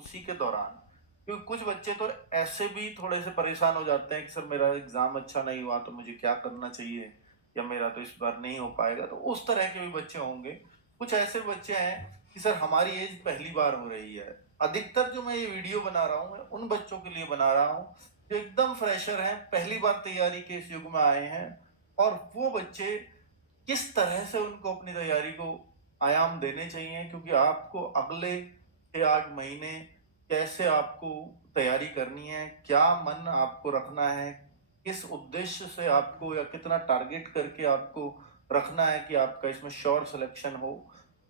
उसी के दौरान। क्योंकि कुछ बच्चे तो ऐसे भी थोड़े से परेशान हो जाते हैं कि सर मेरा एग्जाम अच्छा नहीं हुआ तो मुझे क्या करना चाहिए, या मेरा तो इस बार नहीं हो पाएगा, तो उस तरह के भी बच्चे होंगे। कुछ ऐसे बच्चे हैं कि सर हमारी एज पहली बार हो रही है। अधिकतर जो मैं ये वीडियो बना रहा हूँ मैं उन बच्चों के लिए बना रहा हूँ जो एकदम फ्रेशर हैं, पहली बार तैयारी के इस युग में आए हैं। और वो बच्चे किस तरह से उनको अपनी तैयारी को आयाम देने चाहिए, क्योंकि आपको अगले 6-8 महीने कैसे आपको तैयारी करनी है, क्या मन आपको रखना है, किस उद्देश्य से आपको या कितना टारगेट करके आपको रखना है कि आपका इसमें श्योर सिलेक्शन हो।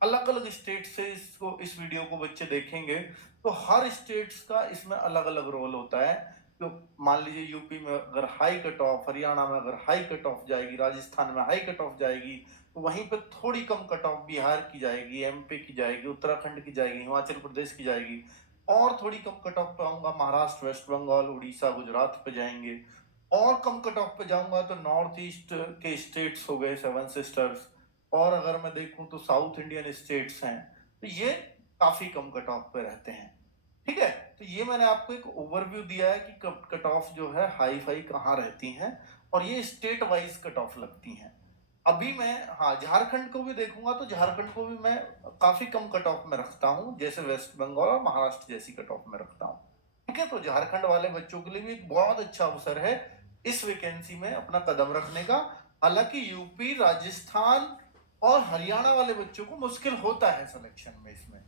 अलग अलग स्टेट से इस वीडियो को बच्चे देखेंगे तो हर स्टेट्स का इसमें अलग अलग रोल होता है। तो मान लीजिए यूपी में अगर हाई कट ऑफ, हरियाणा में अगर हाई कट ऑफ जाएगी, राजस्थान में हाई कट ऑफ जाएगी, तो वहीं पे थोड़ी कम कट ऑफ बिहार की जाएगी, एमपी की जाएगी, उत्तराखंड की जाएगी, हिमाचल प्रदेश की जाएगी। और थोड़ी कम कट ऑफ पे आऊंगा महाराष्ट्र, वेस्ट बंगाल, उड़ीसा, गुजरात पे जाएंगे। और कम कट ऑफ पे जाऊंगा तो नॉर्थ ईस्ट के स्टेट्स हो गए, सेवन सिस्टर्स। और अगर मैं देखूं तो साउथ इंडियन स्टेट्स हैं, तो ये काफी कम कट ऑफ पे रहते हैं। ठीक है, तो ये मैंने आपको एक ओवरव्यू दिया है कि कट ऑफ जो है हाई फाई कहाँ रहती हैं, और ये स्टेट वाइज कट ऑफ लगती हैं। अभी मैं, हाँ, झारखंड को भी देखूंगा तो झारखंड को भी मैं काफी कम कट ऑफ में रखता हूँ, जैसे वेस्ट बंगाल और महाराष्ट्र जैसी कट ऑफ में रखता हूँ। ठीक है, तो झारखंड वाले बच्चों के लिए भी एक बहुत अच्छा अवसर है इस वैकेंसी में अपना कदम रखने का। हालांकि यूपी, राजस्थान और हरियाणा वाले बच्चों को मुश्किल होता है सिलेक्शन में इसमें,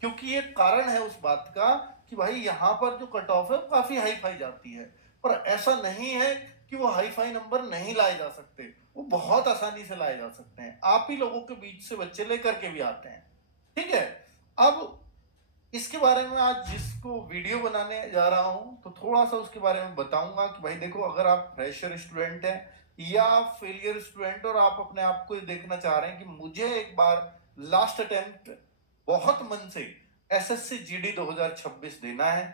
क्योंकि ये कारण है उस बात का कि भाई यहाँ पर जो कट ऑफ है वो काफी हाई फाई जाती है। पर ऐसा नहीं है कि वो हाई फाई नंबर नहीं लाए जा सकते, वो बहुत आसानी से लाए जा सकते हैं। आप ही लोगों के बीच से बच्चे लेकर के भी आते हैं। ठीक है, अब इसके बारे में आज जिसको वीडियो बनाने जा रहा हूं तो थोड़ा सा उसके बारे में बताऊंगा कि भाई देखो, अगर आप फ्रेशर स्टूडेंट हैं या आप फेलियर स्टूडेंट और आप अपने आप को देखना चाह रहे हैं कि मुझे एक बार लास्ट अटेम्प्ट बहुत मन से एसएससी जीडी 2026 देना है,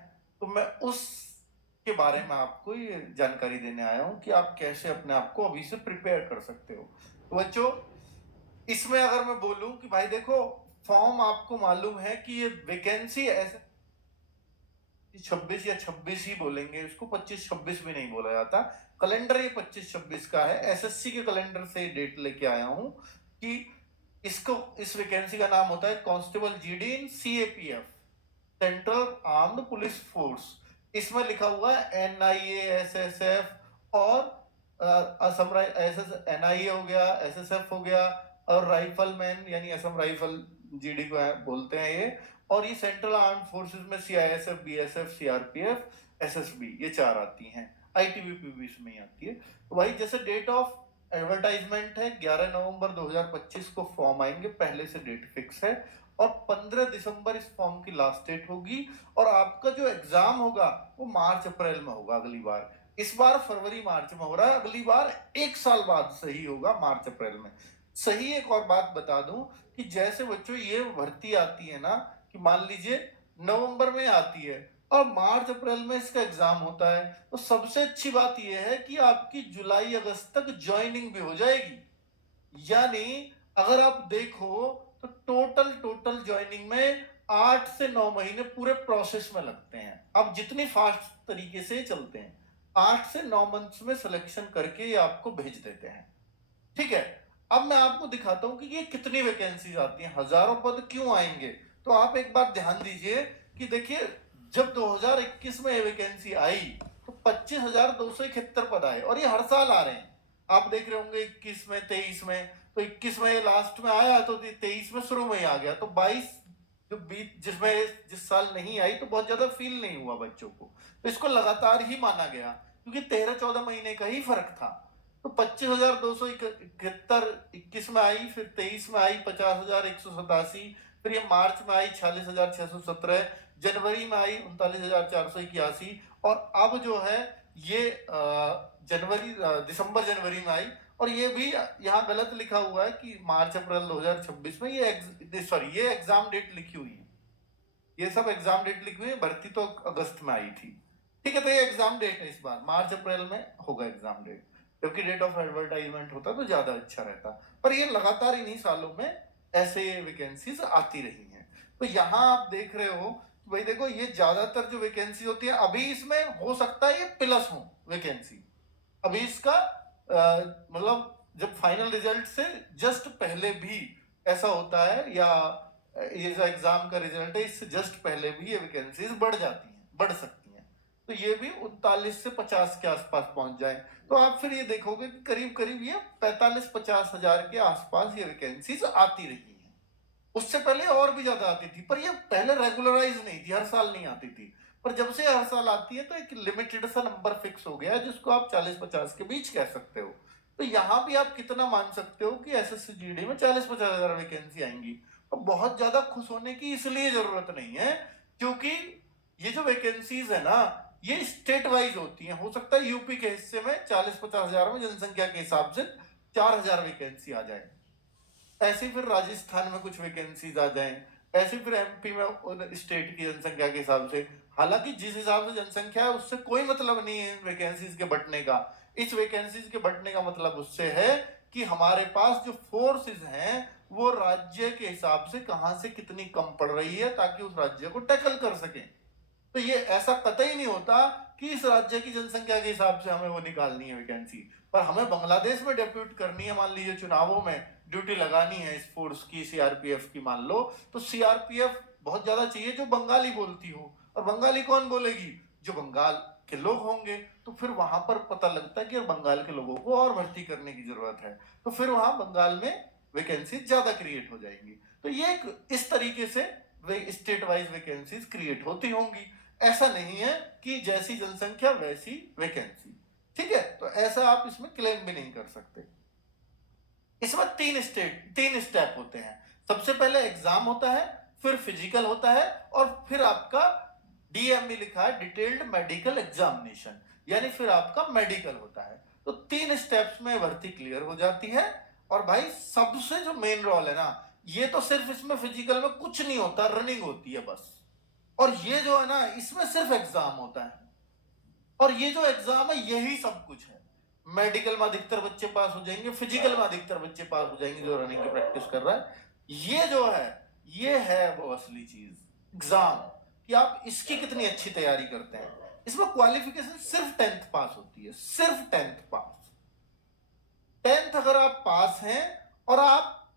तो मैं उस के बारे में आपको ये जानकारी देने आया हूं कि आप कैसे अपने आप को अभी से प्रिपेयर कर सकते हो। तो बच्चों, इसमें अगर मैं बोलूं कि भाई देखो, फॉर्म आपको मालूम है कि ये वैकेंसी ऐसे 26 या 26 ही बोलेंगे इसको, 25-26 भी नहीं बोला जाता। कैलेंडर ये 25-26 का है, एसएससी के कैलेंडर से डेट लेके आया हूं कि इसको, इस वैकेंसी का नाम होता है कांस्टेबल जीडी इन CAPF, central armed police force. इसमें लिखा हुआ है एनआईए, एसएसएफ और असम एनआईए हो गया, एसएसएफ हो गया, और राइफलमैन यानी असम राइफल जीडी को बोलते हैं ये। और ये सेंट्रल आर्म फोर्सेस में सीआईएसएफ, बीएसएफ, सीआरपीएफ, एसएसबी, ये 4 आती हैं। आईटीबीपी भी इसमें ही आती है। तो भाई जैसे डेट ऑफ एडवर्टाइजमेंट है 11 नवंबर 2025 को फॉर्म आएंगे, पहले से डेट फिक्स है। और 15 दिसंबर इस फॉर्म की लास्ट डेट होगी। और आपका जो एग्जाम होगा वो मार्च अप्रैल में होगा अगली बार। इस बार फरवरी मार्च में हो रहा है, अगली बार 1 साल बाद सही होगा, मार्च अप्रैल में सही। एक और बात बता दूं कि जैसे बच्चों ये भर्ती आती है ना, कि मान लीजिए नवंबर में आती है और मार्च अप्रैल में इसका एग्जाम होता है, तो सबसे अच्छी बात यह है कि आपकी जुलाई अगस्त तक ज्वाइनिंग भी हो जाएगी। यानी अगर आप देखो तो टोटल ज्वाइनिंग में 8 से 9 महीने पूरे प्रोसेस में लगते हैं। अब जितनी फास्ट तरीके से चलते हैं, 8 से 9 मंथ्स में सिलेक्शन करके ये आपको भेज देते हैं। ठीक है, अब मैं आपको दिखाता हूं कि ये कितनी वैकेंसीज आती हैं, हजारों पद क्यों आएंगे। तो आप एक बार ध्यान दीजिए कि देखिए, जब 2021 में ये वैकेंसी आई तो 25,271 पद आए, और ये हर साल आ रहे हैं। आप देख रहे होंगे 21 में, 23 में, तो 21 में ये लास्ट में आया, तो 23 में शुरू में ही आ गया, तो 22 जो बीत, जिस साल नहीं आई तो बहुत ज्यादा फील नहीं हुआ बच्चों को, तो इसको लगातार ही माना गया, क्योंकि 13-14 महीने का ही फर्क था। तो 25,271 21 में आई, फिर 23 में आई 50,187, फिर ये मार्च में आई 46,617, जनवरी में आई 39,481, और अब जो है ये दिसंबर जनवरी में आई। और ये भी यहाँ गलत लिखा हुआ है कि मार्च अप्रैल 2026 में, ये एग्जाम डेट लिखी हुई है, ये सब एग्जाम डेट लिखी हुई है, भर्ती तो अगस्त में आई थी। ठीक है, तो ये एग्जाम डेट है, इस बार मार्च अप्रैल में होगा एग्जाम डेट, क्योंकि डेट ऑफ एडवर्टाइजमेंट होता तो ज्यादा अच्छा रहता। पर ये लगातार इन्हीं सालों में ऐसे वैकेंसीज आती रही हैं। तो यहाँ आप देख रहे हो भाई देखो ये ज्यादातर जो वैकेंसी होती है, अभी इसमें हो सकता है ये प्लस हो वैकेंसी, अभी इसका मतलब जब फाइनल रिजल्ट से जस्ट पहले भी ऐसा होता है, या ये जो एग्जाम का रिजल्ट है इससे जस्ट पहले भी ये वैकेंसीज बढ़ जाती हैं, बढ़ सकती हैं, तो ये भी 39 से 50 के आसपास पहुंच जाए, तो आप फिर ये देखोगे कि करीब करीब ये 45-50 हजार के आसपास ये वैकेंसीज आती रही हैं। उससे पहले और भी ज्यादा आती थी, पर ये पहले रेगुलराइज नहीं थी, हर साल नहीं आती थी, पर जब से हर साल आती है तो एक लिमिटेड सा नंबर फिक्स हो गया है जिसको आप 40-50 के बीच कह सकते हो। तो यहां भी आप कितना मान सकते हो कि एसएससी जीडी में 40-50 हजार वैकेंसी आएंगी, और बहुत ज्यादा खुश होने की इसलिए जरूरत नहीं है क्योंकि ये जो वैकेंसीज है ना ये स्टेट वाइज होती हैं। हो सकता है यूपी के हिस्से में 40-50 हजार में जनसंख्या के हिसाब से 4,000 वैकेंसी आ जाए, ऐसे फिर राजस्थान में कुछ वैकेंसीज आ जाएं, ऐसे फिर एमपी में स्टेट की जनसंख्या के हिसाब से, हालांकि जिस हिसाब से जनसंख्या है उससे कोई मतलब नहीं है वैकेंसीज के बढ़ने का। इस वैकेंसीज के बढ़ने का मतलब उससे है कि हमारे पास जो फोर्सेस हैं वो राज्य के हिसाब से कहां से कितनी कम पड़ रही है ताकि उस राज्य को टैकल कर सके। तो ये ऐसा कतई नहीं होता कि इस राज्य की जनसंख्या के हिसाब से हमें वो निकालनी है वैकेंसी, पर हमें बांग्लादेश में डेप्यूट करनी है, मान लीजिए चुनावों में ड्यूटी लगानी है इस फोर्स की, सीआरपीएफ की मान लो, तो सीआरपीएफ बहुत ज्यादा चाहिए जो बंगाली बोलती हो, और बंगाली कौन बोलेगी, जो बंगाल के लोग होंगे। तो फिर वहां पर पता लगता है कि बंगाल के लोगों को और भर्ती करने की जरूरत है, तो फिर वहां बंगाल में वैकेंसी ज्यादा क्रिएट हो जाएंगी। तो ये इस तरीके से स्टेट वाइज वैकेंसीज क्रिएट होती होंगी, ऐसा नहीं है कि जैसी जनसंख्या वैसी वैकेंसी, ठीक है। तो ऐसा आप इसमें क्लेम भी नहीं कर सकते। इसमें तीन स्टेप होते हैं। सबसे पहले एग्जाम होता है, फिर फिजिकल होता है, और फिर आपका डीएमई लिखा है, डिटेल्ड मेडिकल एग्जामिनेशन, यानी फिर आपका मेडिकल होता है। तो 3 स्टेप्स में भर्ती क्लियर हो जाती है। और भाई सबसे जो मेन रोल है ना, ये तो सिर्फ इसमें फिजिकल में कुछ नहीं होता, रनिंग होती है बस, और ये जो है ना इसमें सिर्फ एग्जाम होता है, और ये जो एग्जाम है यही सब कुछ है। मेडिकल में अधिकतर बच्चे पास हो जाएंगे, फिजिकल में अधिकतर बच्चे पास हो जाएंगे जो रनिंग की प्रैक्टिस कर रहा है। ये जो है ये है वो असली चीज, एग्जाम, कि आप इसकी कितनी अच्छी तैयारी करते हैं। इसमें क्वालिफिकेशन सिर्फ 10th पास होती है, सिर्फ 10th पास। 10th अगर आप पास हैं और आप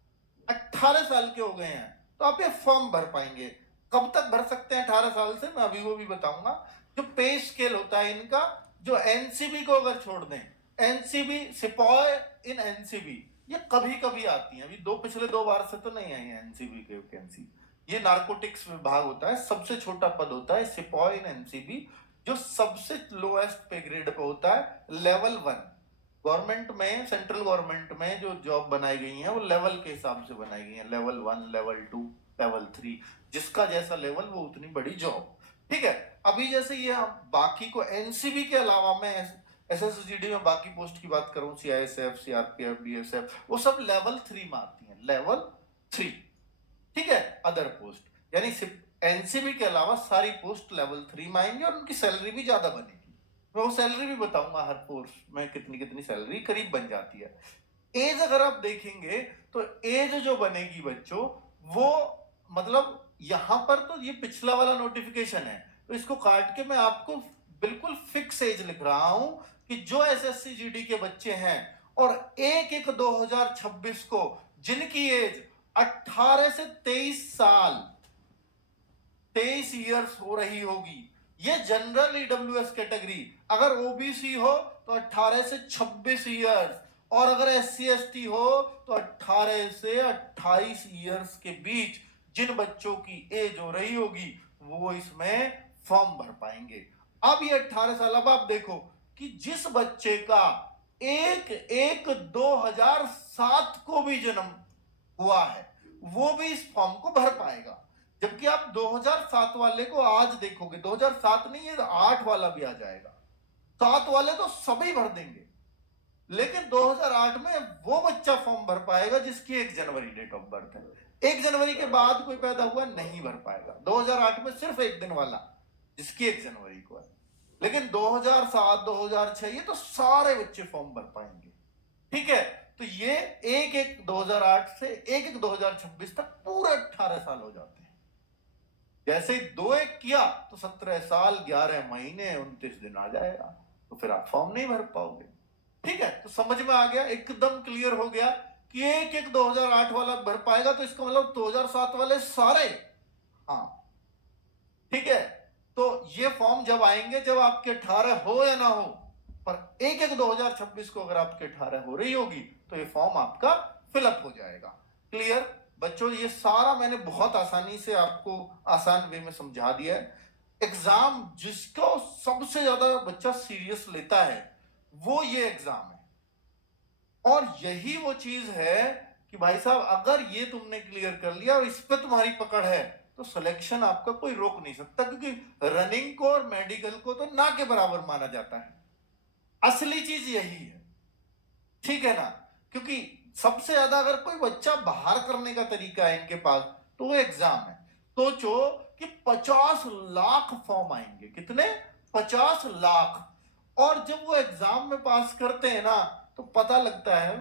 18 साल के हो गए हैं तो आप ये फॉर्म भर पाएंगे। कब तक भर सकते हैं 18 साल से, मैं अभी वो भी बताऊंगा। जो पे स्केल होता है इनका, जो एनसीबी को अगर छोड़ दें, एनसीबी सिपॉय इन एनसीबी ये कभी कभी आती है, अभी पिछले 2 बार से तो नहीं आई है एनसीबी के वैकेंसी। ये नारकोटिक्स विभाग होता है, सबसे छोटा पद होता है सिपॉय इन एनसीबी, जो सबसे लोएस्ट पे ग्रेड पे होता है, लेवल 1। गवर्नमेंट में, सेंट्रल गवर्नमेंट में जो जॉब बनाई गई है वो लेवल के हिसाब से बनाई गई है, लेवल 1, लेवल 2, लेवल 3, जिसका जैसा लेवल वो उतनी बड़ी जॉब, ठीक है। अभी जैसे ये बाकी को एनसीबी के अलावा मैं एसएसजीडी में बाकी पोस्ट की बात करूं, सीआईएसएफ, सीआरपीएफ, बीएसएफ, वो सब लेवल 3 में आती है, लेवल 3, ठीक है। अदर पोस्ट यानी एनसीबी के अलावा सारी पोस्ट लेवल 3 में आएंगे, और उनकी सैलरी भी ज्यादा बनेगी। मैं वो सैलरी भी बताऊंगा हर कोर्स में कितनी कितनी सैलरी करीब बन जाती है। एज अगर आप देखेंगे तो एज जो बनेगी बच्चों, वो मतलब यहां पर तो ये पिछला वाला नोटिफिकेशन है, तो इसको काट के मैं आपको बिल्कुल फिक्स एज लिख रहा हूं कि जो एसएससी जीडी के बच्चे हैं और 1/1/2026 को जिनकी एज 18 से 23 साल, 23 ईयर्स हो रही होगी, ये जनरल ईडब्ल्यूएस कैटेगरी, अगर ओबीसी हो तो 18 से 26 ईयर्स, और अगर एससी एसटी हो तो 18 से 28 ईयर्स के बीच जिन बच्चों की एज हो रही होगी वो इसमें फॉर्म भर पाएंगे। अब ये 18 साल, अब आप देखो कि जिस बच्चे का 1/1/2007 को भी जन्म हुआ है वो भी इस फॉर्म को भर पाएगा, जबकि आप 2007 वाले को आज देखोगे, 2007 नहीं है 8 वाला भी आ जाएगा, 7 वाले तो सभी भर देंगे, लेकिन 2008 में वो बच्चा फॉर्म भर पाएगा जिसकी 1 जनवरी डेट ऑफ बर्थ है। 1 जनवरी के बाद कोई पैदा हुआ नहीं भर पाएगा। 2008 में सिर्फ 1 दिन वाला जिसकी 1 जनवरी को है, लेकिन 2007, 2006 ये तो सारे बच्चे फॉर्म भर पाएंगे, ठीक है। तो ये 1/1/2008 से 1/1/2026 तक पूरे 18 साल हो जाते हैं। जैसे ही 2-1 किया तो 17 साल 11 महीने 29 दिन आ जाएगा, तो फिर आप फॉर्म नहीं भर पाओगे। ठीक है, तो समझ में आ गया, एकदम क्लियर हो गया कि एक एक 2008 वाला भर पाएगा, तो इसका मतलब 2007 वाले सारे। हाँ ठीक है, तो ये फॉर्म जब आएंगे जब आपके 18 हो या ना हो, पर एक एक 2026 को अगर आपके 18 हो रही होगी तो ये फॉर्म आपका फिलअप हो जाएगा। क्लियर बच्चों, ये सारा मैंने बहुत आसानी से आपको आसान वे में समझा दिया है। एग्जाम जिसको सबसे ज्यादा बच्चा सीरियस लेता है वो ये एग्जाम है, और यही वो चीज है कि भाई साहब अगर ये तुमने क्लियर कर लिया और इस पे तुम्हारी पकड़ है तो सिलेक्शन आपका कोई रोक नहीं सकता, क्योंकि रनिंग को और मेडिकल को तो ना के बराबर माना जाता है। असली चीज यही है, ठीक है ना, क्योंकि सबसे ज्यादा अगर कोई बच्चा बाहर करने का तरीका है इनके पास तो वो एग्जाम है। सोचो कि 50 लाख फॉर्म आएंगे, कितने, 50 लाख, और जब वो एग्जाम में पास करते हैं ना तो पता लगता है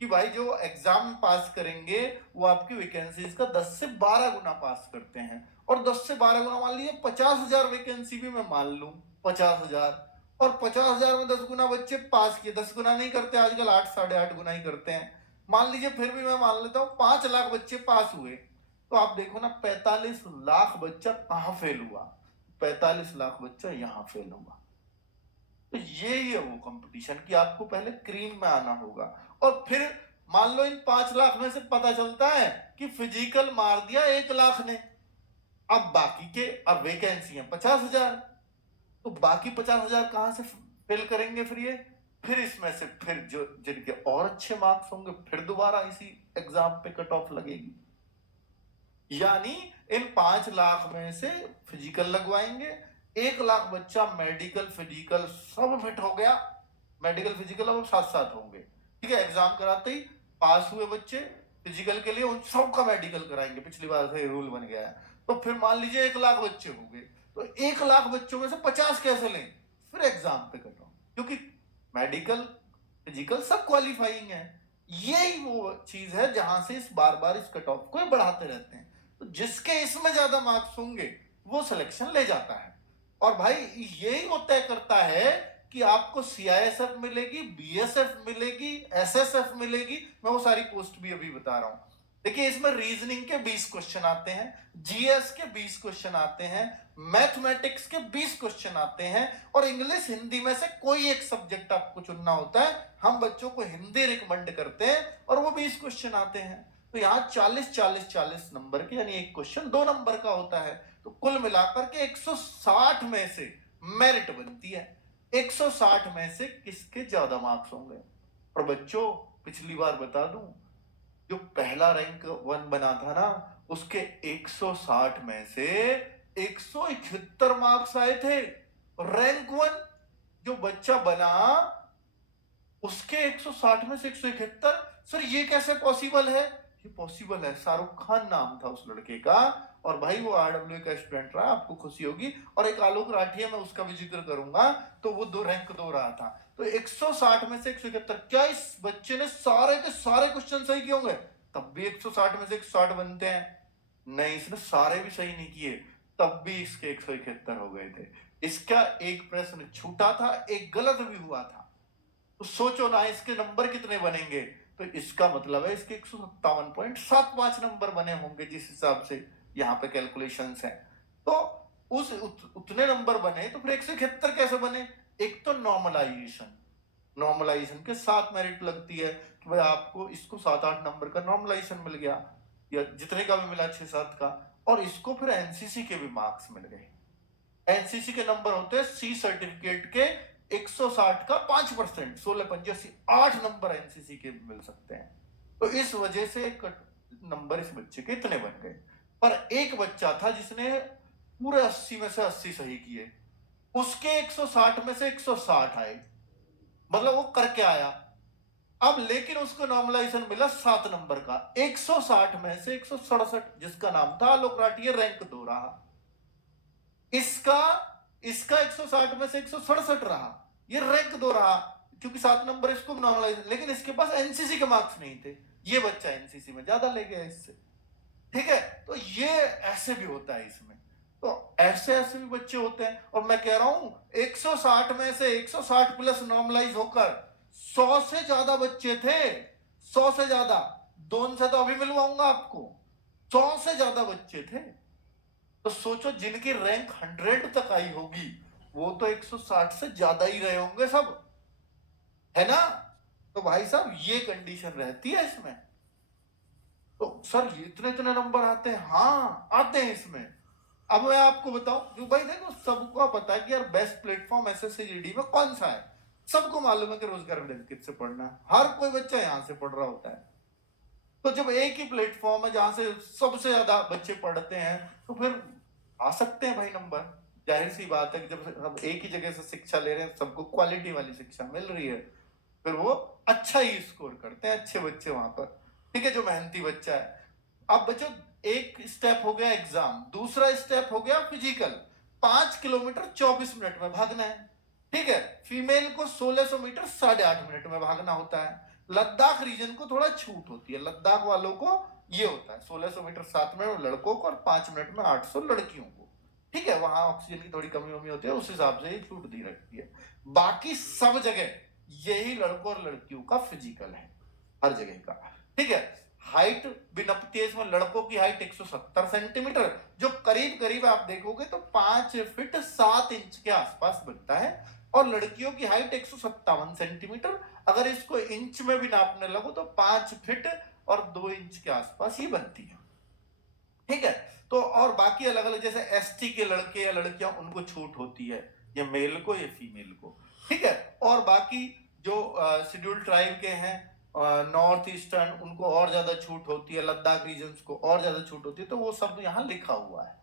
कि भाई जो एग्जाम में पास करेंगे वो आपकी वैकेंसीज का 10 से 12 गुना पास करते हैं। और 10 से 12 गुना मान लीजिए 50,000 वैकेंसी भी मैं मान लूं, 50,000, और 50,000 में 10 गुना बच्चे पास किए, 10 गुना नहीं करते आजकल, 8 8.5 गुना ही करते हैं, मान लीजिए, फिर भी मैं मान लेता हूं 5 लाख बच्चे पास हुए, तो आप देखो ना 45 लाख बच्चा कहां फेल हुआ, 45 लाख बच्चा यहां फेल हुआ। तो ये ही है वो कंपटीशन कि आपको पहले क्रीम में आना होगा, और फिर मान लो इन 5 लाख में से पता चलता है कि फिजिकल मार दिया 1 लाख ने, अब बाकी के, अब वैकेंसी है 50,000, तो बाकी 50,000 कहां से फिल करेंगे फिर ये, फिर इसमें से फिर जो जिनके और अच्छे मार्क्स होंगे फिर दोबारा इसी एग्जाम पे कट ऑफ लगेगी। यानी इन 5 लाख में से फिजिकल लगवाएंगे, 1 लाख बच्चा मेडिकल फिजिकल सब फिट हो गया, मेडिकल फिजिकल अब साथ साथ होंगे, ठीक है, एग्जाम कराते ही पास हुए बच्चे फिजिकल के लिए उन सबका मेडिकल कराएंगे, पिछली बार से रूल बन गया है। तो फिर मान लीजिए 1 लाख बच्चे हो गए, तो 1 लाख बच्चों में से 50 कैसे लें, फिर एग्जाम पे कट ऑफ, क्योंकि मेडिकल फिजिकल सब क्वालिफाइंग है। यही वो चीज है जहां से इस बार बार इस कट ऑफ को बढ़ाते रहते हैं, तो जिसके इसमें ज्यादा मार्क्स होंगे वो सिलेक्शन ले जाता है। और भाई यही वो तय करता है कि आपको सीआईएसएफ मिलेगी, बीएसएफ मिलेगी, एसएसएफ मिलेगी, मैं वो सारी पोस्ट भी अभी बता रहा हूं। देखिए इसमें रीजनिंग के 20 क्वेश्चन आते हैं, जीएस के 20 क्वेश्चन आते हैं, मैथमेटिक्स के 20 क्वेश्चन आते हैं, और इंग्लिश हिंदी में से कोई एक सब्जेक्ट आपको चुनना होता है, हम बच्चों को हिंदी रिकमेंड करते हैं, और वो 20 क्वेश्चन आते हैं। तो यहाँ 40 नंबर के, यानी एक क्वेश्चन 2 नंबर का होता है, तो कुल मिलाकर के 160 में से मेरिट बनती है, 160 में से किसके ज्यादा मार्क्स होंगे। और बच्चों पिछली बार बता दूं, जो पहला रैंक 1 बना था ना, उसके 160 में से 171 मार्क्स आए थे। रैंक 1 जो बच्चा बना उसके 160 में से 171, सर ये कैसे पॉसिबल है, ये पॉसिबल है, शाहरुख खान नाम था उस लड़के का, और भाई वो आरडब्ल्यू का स्टूडेंट रहा, आपको खुशी होगी, और एक आलोक राठिया मैं उसका भी जिक्र करूंगा, तो वो रैंक 2 रहा था। तो 160 में से 171, क्या इस बच्चे ने सारे के सारे क्वेश्चन सही किए होंगे, तब भी 160 में से 160 बनते हैं, नहीं इसने सारे भी सही नहीं किए, तब भी इसके 171 हो गए थे। इसका एक प्रश्न छूटा था, एक गलत भी हुआ था, तो सोचो ना इसके नंबर कितने बनेंगे, तो इसका मतलब है इसके 157.75 नंबर बने होंगे, जिस हिसाब से यहाँ पे कैलकुलेशंस हैं। तो उतने नंबर बने, तो फिर 171 कैसे बने, एक तो नॉर्मलाइजेशन, नॉर्मलाइजेशन के साथ मेरिट लगती है कि भाई आपको इसको 7-8 नंबर का नॉर्मलाइजेशन मिल गया, या जितने का भी मिला 6-7 का, और इसको फिर एनसीसी के भी मार्क्स मिल गए। एनसीसी के नंबर होते हैं सी सर्टिफिकेट के 160 का 5%, 16 8 नंबर एनसीसी के मिल सकते हैं। तो इस वजह से नंबर इस बच्चे के इतने बन गए। पर एक बच्चा था जिसने पूरे 80 में से 80 सही किए, उसके 160 में से 160 आए, मतलब वो करके आया। अब लेकिन उसको नॉर्मलाइजेशन मिला 7 नंबर का, 160 में से 167, जिसका नाम था आलोक राठिया, रैंक 2 रहा। इसका 160 में से 167 रहा, ये रैंक 2 रहा, क्योंकि 7 नंबर इसको नॉर्मलाइज, लेकिन इसके पास एनसीसी के मार्क्स नहीं थे, ये बच्चा एनसीसी में ज्यादा ले गया इससे, ठीक है। तो ये ऐसे भी होता है इसमें, तो ऐसे ऐसे भी बच्चे होते हैं, और मैं कह रहा हूं 160 में से 160 प्लस नॉर्मलाइज होकर 100 से ज्यादा बच्चे थे, 100 से ज्यादा, दोन से तो अभी मिलवाऊंगा आपको, 100 से ज्यादा बच्चे थे। तो सोचो जिनकी रैंक 100 तक आई होगी वो तो 160 से ज्यादा ही रहे होंगे सब, है ना। तो भाई साहब ये कंडीशन रहती है इसमें। तो सर ये इतने इतने नंबर आते हैं, हाँ आते हैं इसमें। अब मैं आपको बताऊं, जो भाई देखो सबको पता है कि यार बेस्ट प्लेटफॉर्म एसएससी जीडी में कौन सा है, सबको मालूम है कि रोजगार ब्लिंकिट से पढ़ना है, हर कोई बच्चा यहां से पढ़ रहा होता है। तो जब एक ही प्लेटफॉर्म है जहां से सबसे ज्यादा बच्चे पढ़ते हैं तो फिर आ सकते हैं भाई नंबर। जाहिर सी बात है कि जब हम एक ही जगह से शिक्षा ले रहे हैं, सबको क्वालिटी वाली शिक्षा मिल रही है, फिर वो अच्छा ही स्कोर करते हैं, अच्छे बच्चे वहां पर, ठीक है, जो मेहनती बच्चा है। अब बच्चों एक स्टेप हो गया एग्जाम, दूसरा स्टेप हो गया फिजिकल। 5 किलोमीटर 24 मिनट में भागना है, ठीक है। फीमेल को 1600 मीटर 8.5 मिनट में भागना होता है। लद्दाख रीजन को थोड़ा छूट होती है, लद्दाख वालों को ये होता है 1600 मीटर 7 मिनट में लड़कों को और 5 मिनट में 800 लड़कियों को, ठीक है। वहां ऑक्सीजन की थोड़ी कमी वमी होती है, उस हिसाब से ये छूट दी रहती है। बाकी सब जगह यही लड़कों और लड़कियों का फिजिकल है, हर जगह का, ठीक है। हाइट भी नपती है इसमें, लड़कों की हाइट 170 सेंटीमीटर, जो करीब करीब आप देखोगे तो 5 फीट 7 इंच के आसपास बनता है, और लड़कियों की हाइट 157 सेंटीमीटर, अगर इसको इंच में भी नापने लगो तो 5 फीट और 2 इंच के आसपास ही बनती है, ठीक है। तो और बाकी अलग अलग, जैसे एसटी के लड़के या लड़कियां उनको छूट होती है, या मेल को या फीमेल को, ठीक है। और बाकी जो शेड्यूल ट्राइब के हैं नॉर्थ ईस्टर्न, उनको और ज्यादा छूट होती है, लद्दाख रीजन को और ज्यादा छूट होती है, तो वो सब यहाँ लिखा हुआ है,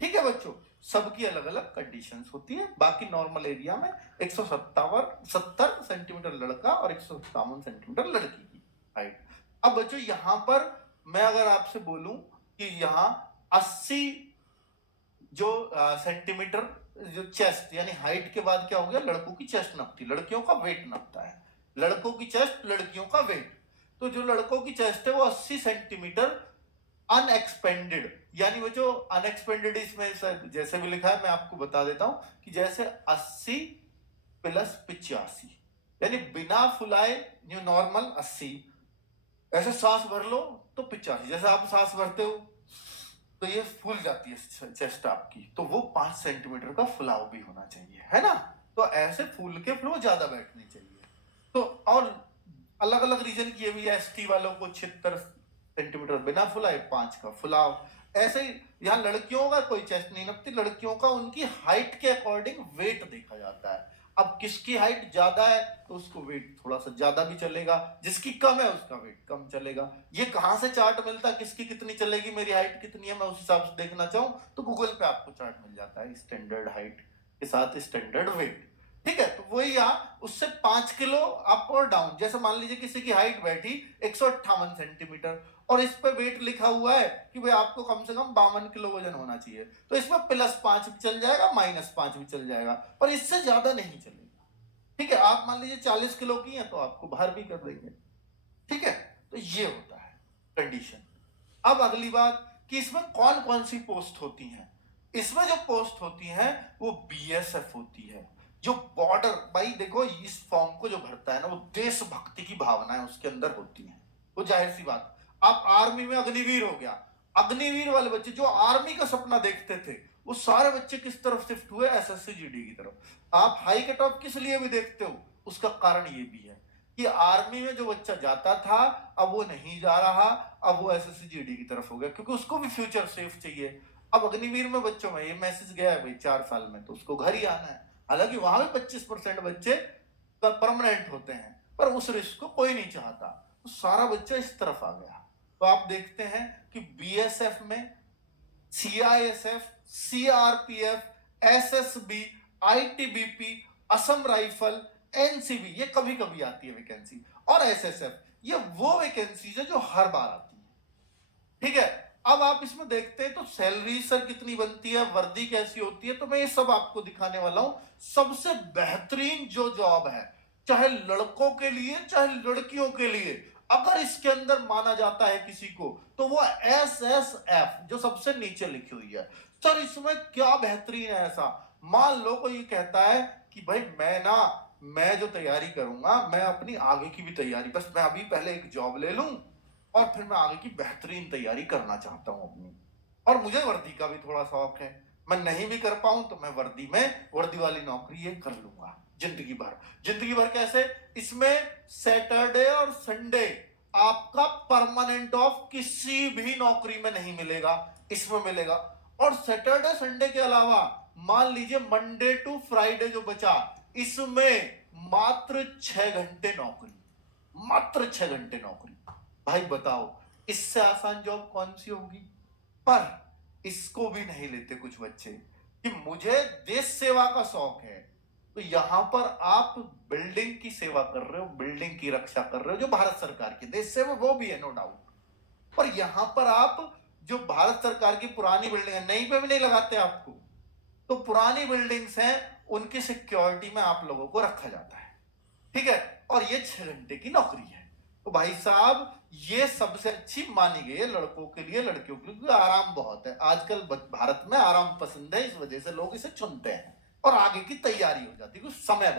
ठीक है बच्चों। सबकी अलग अलग कंडीशंस होती है। बाकी नॉर्मल एरिया में 170 सेंटीमीटर लड़का और 157 सेंटीमीटर लड़की की हाइट। अब बच्चों यहां पर मैं अगर आपसे बोलूं कि यहाँ 80 जो सेंटीमीटर जो चेस्ट यानी हाइट के बाद क्या हो गया, लड़कों की चेस्ट नपती, लड़कियों का वेट नपता है, लड़कों की चेस्ट लड़कियों का वेट। तो जो लड़कों की चेस्ट है वो 80 सेंटीमीटर अनएक्सपेंडेड, यानी वो जो अनएक्सपेंडेड इसमें जैसे भी लिखा है मैं आपको बता देता हूं कि जैसे 80 प्लस 85, यानी बिना फुलाए न्यू नॉर्मल 80, ऐसे सांस भर लो तो 85, जैसे आप सांस भरते हो तो ये फूल जाती है चेस्ट आपकी, तो वो 5 सेंटीमीटर का फुलाव भी होना चाहिए, है ना। तो ऐसे फूल के फ्लो ज्यादा बैठनी चाहिए। तो और अलग अलग रीजन की ये भी, एसटी वालों को 76 सेंटीमीटर बिना फुलाए, 5 का फुलाव। ऐसे ही यहाँ लड़कियों का कोई चेस्ट नहीं नपती, लड़कियों का उनकी हाइट के अकॉर्डिंग वेट देखा जाता है। अब किसकी हाइट ज्यादा है तो उसको वेट थोड़ा सा ज्यादा भी चलेगा, जिसकी कम है उसका वेट कम चलेगा। ये कहां से चार्ट मिलता है किसकी कितनी चलेगी, मेरी हाइट कितनी है, मैं उस हिसाब से देखना चाहूं तो गूगल पे आपको चार्ट मिल जाता है, स्टैंडर्ड हाइट के साथ स्टैंडर्ड वेट, ठीक है। तो वही यहाँ उससे 5 किलो अप और डाउन, जैसे मान लीजिए किसी की हाइट बैठी 158 सेंटीमीटर और इस पे वेट लिखा हुआ है कि भाई आपको कम से कम 52 किलो वजन होना चाहिए, तो इसमें +5 भी चल जाएगा, -5 भी चल जाएगा, पर इससे ज्यादा नहीं चलेगा, ठीक है। आप मान लीजिए 40 किलो की है तो आपको बाहर भी कर देंगे, ठीक है। तो ये होता है कंडीशन। अब अगली बात कि इसमें कौन कौन सी पोस्ट होती हैं। इसमें जो पोस्ट होती हैं वो बीएसएफ होती है, जो बॉर्डर, भाई देखो इस फॉर्म को जो भरता है ना वो देशभक्ति की भावनाएं उसके अंदर होती हैं, वो जाहिर सी बात। आप आर्मी में अग्निवीर हो गया, अग्निवीर वाले बच्चे जो आर्मी का सपना देखते थे वो सारे बच्चे किस तरफ शिफ्ट हुए, एसएससी जीडी की तरफ। आप हाई कट ऑफ किस लिए भी देखते हो, उसका कारण ये भी है कि आर्मी में जो बच्चा जाता था अब वो नहीं जा रहा, अब वो एसएससी जीडी की तरफ हो गया, क्योंकि उसको भी फ्यूचर सेफ चाहिए। अब अग्निवीर में बच्चों में ये मैसेज गया है भाई 4 साल में तो उसको घर ही आना है, हालांकि वहां भी 25% बच्चे परमानेंट होते हैं, पर उस रिस्क को कोई नहीं चाहता, तो सारा बच्चा इस तरफ आ गया। तो आप देखते हैं कि बीएसएफ में CISF, CRPF, SSB, ITBP, Assam rifle, NCB, ये कभी कभी आती है वैकेंसी, और एसएसएफ, ये वो वैकेंसीज है जो हर बार आती है, ठीक है। अब आप इसमें देखते हैं तो सैलरी सर कितनी बनती है, वर्दी कैसी होती है, तो मैं ये सब आपको दिखाने वाला हूं। सबसे बेहतरीन जो जॉब है चाहे लड़कों के लिए चाहे लड़कियों के लिए, अगर इसके अंदर माना जाता है किसी को तो वो एसएसएफ, जो सबसे नीचे लिखी हुई है, सर इसमें क्या बेहतरीन है ऐसा। मान लो कोई कहता है कि भाई मैं जो तैयारी करूंगा, मैं अपनी आगे की भी तैयारी, बस मैं अभी पहले एक जॉब ले लूं और फिर मैं आगे की बेहतरीन तैयारी करना चाहता हूं अपनी, और मुझे वर्दी का भी थोड़ा शौक है, मैं नहीं भी कर पाऊं तो मैं वर्दी वाली नौकरी ये कर लूंगा जिंदगी भर। जिंदगी भर कैसे? इसमें सैटरडे और संडे आपका परमानेंट ऑफ किसी भी नौकरी में नहीं मिलेगा, इसमें मिलेगा। और सैटरडे संडे के अलावा मान लीजिए मंडे टू फ्राइडे जो बचा, इसमें मात्र 6 घंटे नौकरी, मात्र 6 घंटे नौकरी। भाई बताओ इससे आसान जॉब कौन सी होगी? पर इसको भी नहीं लेते कुछ बच्चे कि मुझे देश सेवा का शौक है। तो यहां पर आप बिल्डिंग की सेवा कर रहे हो, बिल्डिंग की रक्षा कर रहे हो, जो भारत सरकार की देश सेवा वो भी है नो डाउट, पर यहां पर आप जो भारत सरकार की पुरानी बिल्डिंग है, नई पे भी नहीं लगाते आपको, तो पुरानी बिल्डिंग्स हैं उनकी सिक्योरिटी में आप लोगों को रखा जाता है, ठीक है, और ये 6 घंटे की नौकरी है। तो भाई साहब ये सबसे अच्छी मानी गई है लड़कों के लिए, लड़कियों के लिए, क्योंकि आराम बहुत है आजकल। भारत में आराम पसंद है, इस वजह से लोग इसे चुनते हैं और आगे की तैयारी हो जाती है, कुछ समय